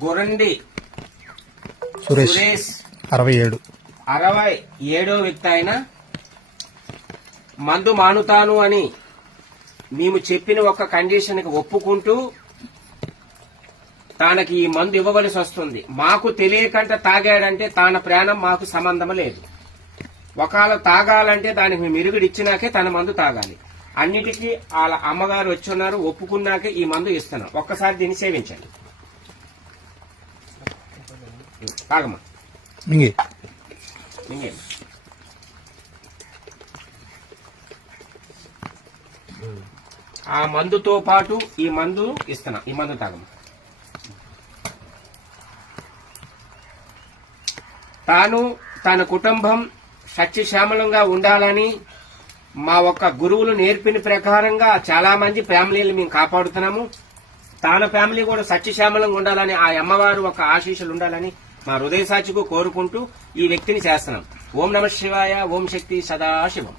గొరండి సురేష్ 67వ వ్యక్తి ఆయన మందు మానుతాను అని మేము చెప్పిన ఒక కండిషన్ కి ఒప్పుకుంటూ తనకి ఈ మందు ఇవ్వవలసి వస్తుంది. మాకు తెలియకంట తాగాడంటే తన ప్రాణం మాకు సంబంధం లేదు. ఒకవేళ తాగాలంటే దానికి మేము ఇరుగుడు ఇచ్చినాకే తన మందు తాగాలి. అన్నిటికీ వాళ్ళ అమ్మగారు వచ్చున్నారు, ఒప్పుకున్నాకే ఈ మందు ఇస్తున్నాం. ఒక్కసారి దీన్ని సేవించండి. తాగమ్మా. ఆ మందుతో పాటు ఈ మందు ఇస్తున్నా. ఈ మందు తాగమ్మా. తాను తన కుటుంబం సత్యశ్యామలంగా ఉండాలని మా ఒక్క గురువులు నేర్పిన ప్రకారంగా చాలా మంది ఫ్యామిలీలు మేము కాపాడుతున్నాము. తన ఫ్యామిలీ కూడా సత్యశ్యామలంగా ఉండాలని, ఆ అమ్మవారు ఒక ఆశీస్సులు ఉండాలని మా హృదయ సాక్షికు కోరుకుంటూ ఈ వ్యక్తిని చేస్తున్నాం. ఓం నమ శివాయ. ఓం శక్తి సదాశివం.